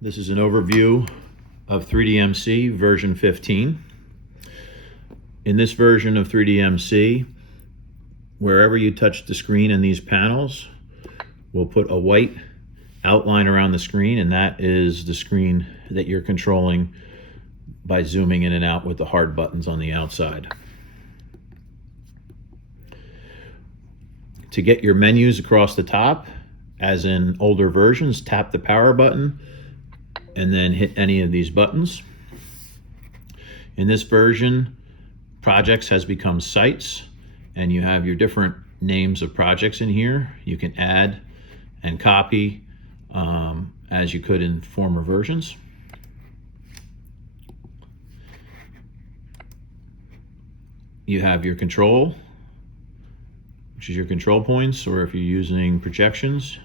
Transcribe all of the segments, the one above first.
This is an overview of 3DMC version 15. In this version of 3DMC, wherever you touch the screen in these panels, we'll put a white outline around the screen, and that is the screen that you're controlling by zooming in and out with the hard buttons on the outside. To get your menus across the top, as in older versions, tap the power button and then hit any of these buttons. In this version, projects has become sites, and you have your different names of projects in here. You can add and copy as you could in former versions. You have your control, which is your control points, or if you're using projections.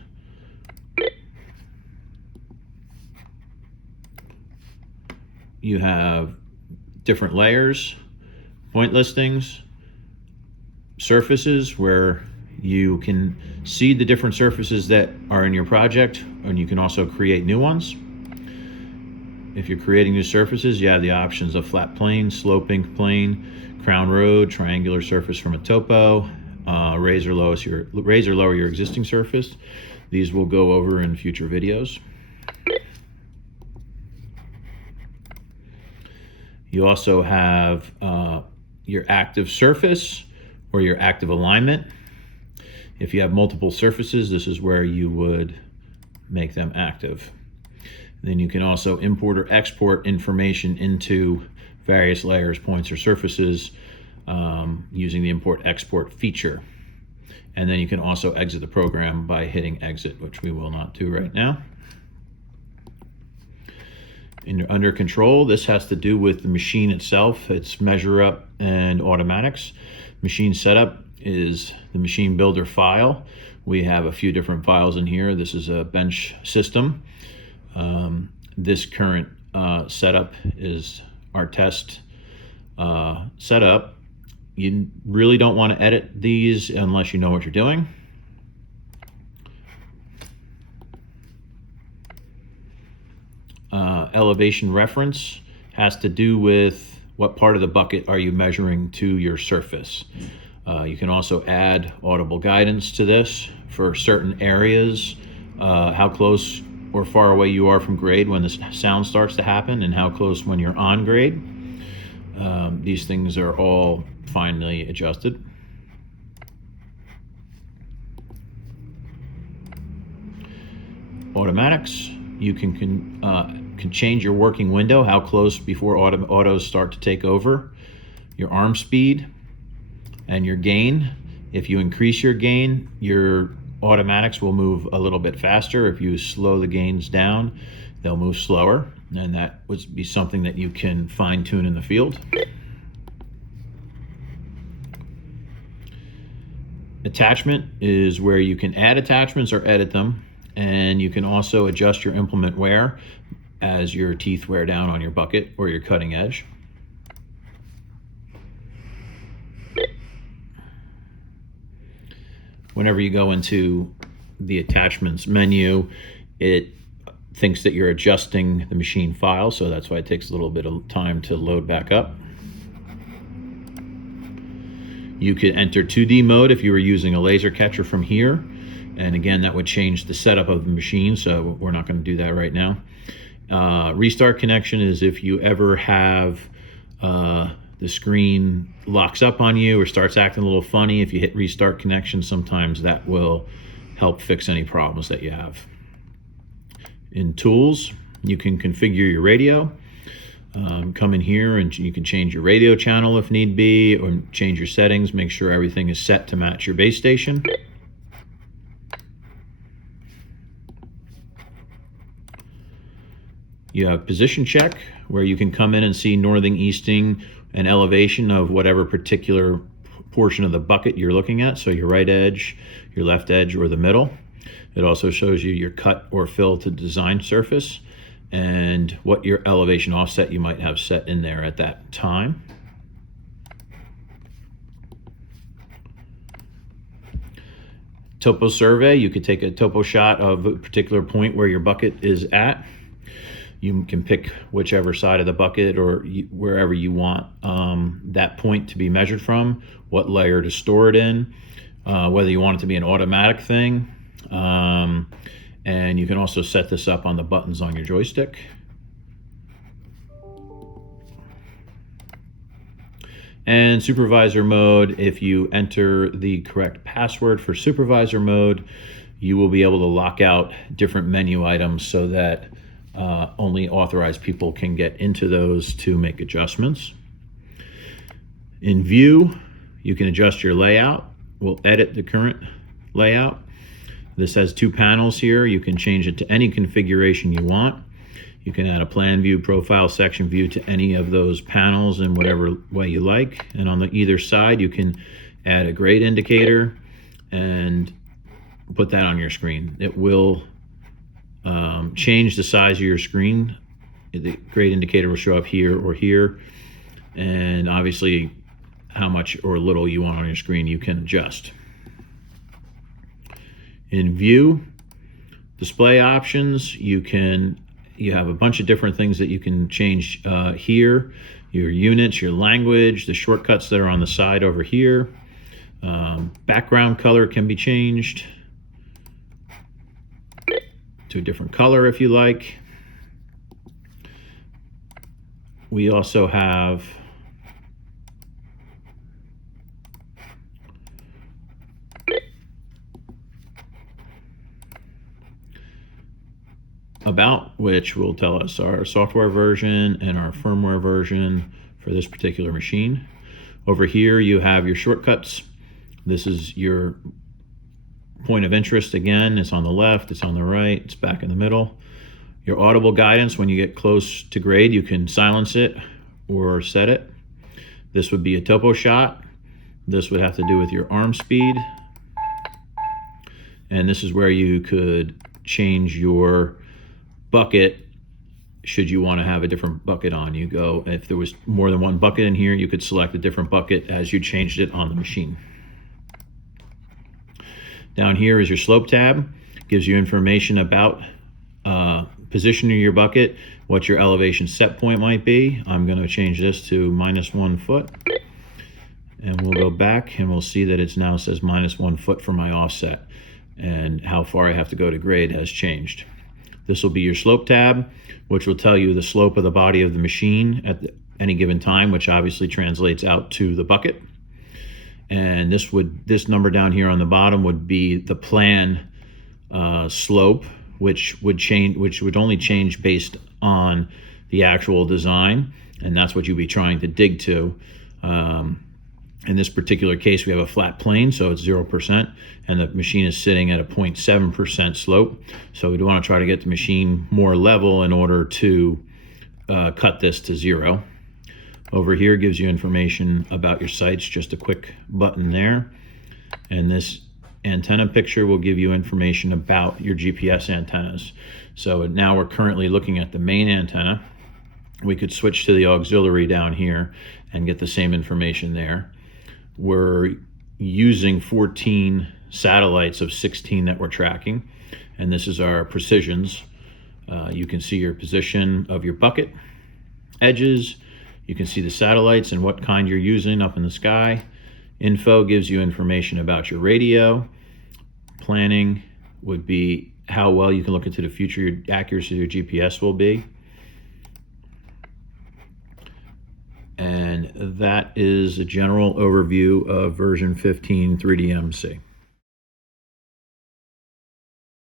You have different layers, point listings, surfaces where you can see the different surfaces that are in your project, and you can also create new ones. If you're creating new surfaces, you have the options of flat plane, sloping plane, crown road, triangular surface from a topo, raise or lower your existing surface. These will go over in future videos. You also have your active surface or your active alignment. If you have multiple surfaces, this is where you would make them active. Then you can also import or export information into various layers, points, or surfaces using the import-export feature. And then you can also exit the program by hitting exit, which we will not do right now. Under control, this has to do with the machine itself. It's measure up and automatics. Machine setup is the machine builder file. We have a few different files in here. This is a bench system. This current setup is our test setup. You really don't want to edit these unless you know what you're doing. Elevation reference has to do with what part of the bucket are you measuring to your surface. You can also add audible guidance to this for certain areas, how close or far away you are from grade when the sound starts to happen, and how close when you're on grade. These things are all finely adjusted. Automatics, you can change your working window, how close before autos start to take over, your arm speed, and your gain. If you increase your gain, your automatics will move a little bit faster. If you slow the gains down, they'll move slower, and that would be something that you can fine-tune in the field. Attachment is where you can add attachments or edit them, and you can also adjust your implement wear as your teeth wear down on your bucket or your cutting edge. Whenever you go into the attachments menu, it thinks that you're adjusting the machine file, so that's why it takes a little bit of time to load back up. You could enter 2D mode if you were using a laser catcher from here, and again, that would change the setup of the machine, so we're not going to do that right now. Restart connection is if you ever have the screen locks up on you or starts acting a little funny. If you hit restart connection, sometimes that will help fix any problems that you have. In tools, you can configure your radio. Come in here and you can change your radio channel if need be, or change your settings, make sure everything is set to match your base station. You have position check, where you can come in and see northing, easting, and elevation of whatever particular portion of the bucket you're looking at. So your right edge, your left edge, or the middle. It also shows you your cut or fill to design surface and what your elevation offset you might have set in there at that time. Topo survey, you could take a topo shot of a particular point where your bucket is at You can pick whichever side of the bucket or wherever you want that point to be measured from, what layer to store it in, whether you want it to be an automatic thing. And you can also set this up on the buttons on your joystick. And supervisor mode, if you enter the correct password for supervisor mode, you will be able to lock out different menu items so that only authorized people can get into those to make adjustments. In view, you can adjust your layout. We'll edit the current layout. This has 2 panels here. You can change it to any configuration you want. You can add a plan view, profile, section view to any of those panels in whatever way you like. And on either side, you can add a grade indicator and put that on your screen. It will change the size of your screen. The grade indicator will show up here or here. And obviously, how much or little you want on your screen, you can adjust. In view, display options, you have a bunch of different things that you can change here. Your units, your language, the shortcuts that are on the side over here. Background color can be changed to a different color if you like. We also have about, which will tell us our software version and our firmware version for this particular machine. Over here you have your shortcuts. This is your point of interest. Again, it's on the left, it's on the right, it's back in the middle. Your audible guidance, when you get close to grade, you can silence it or set it. This would be a topo shot. This would have to do with your arm speed. And this is where you could change your bucket should you want to have a different bucket on. You go, if there was more than one bucket in here, you could select a different bucket as you changed it on the machine. Down here is your slope tab. Gives you information about positioning your bucket, what your elevation set point might be. I'm going to change this to -1 foot. And we'll go back and we'll see that it now says -1 foot for my offset. And how far I have to go to grade has changed. This will be your slope tab, which will tell you the slope of the body of the machine at any given time, which obviously translates out to the bucket. And this number down here on the bottom would be the plan slope, which would only change based on the actual design, and that's what you'd be trying to dig to. In this particular case, we have a flat plane, so it's 0%, and the machine is sitting at a 0.7% slope. So we want to try to get the machine more level in order to cut this to 0. Over here gives you information about your sights, just a quick button there. And this antenna picture will give you information about your GPS antennas. So now we're currently looking at the main antenna. We could switch to the auxiliary down here and get the same information there. We're using 14 satellites of 16 that we're tracking, and this is our precisions. You can see your position of your bucket edges. You can see the satellites and what kind you're using up in the sky. Info gives you information about your radio. Planning would be how well you can look into the future, your accuracy of your GPS will be. And that is a general overview of version 15 3DMC.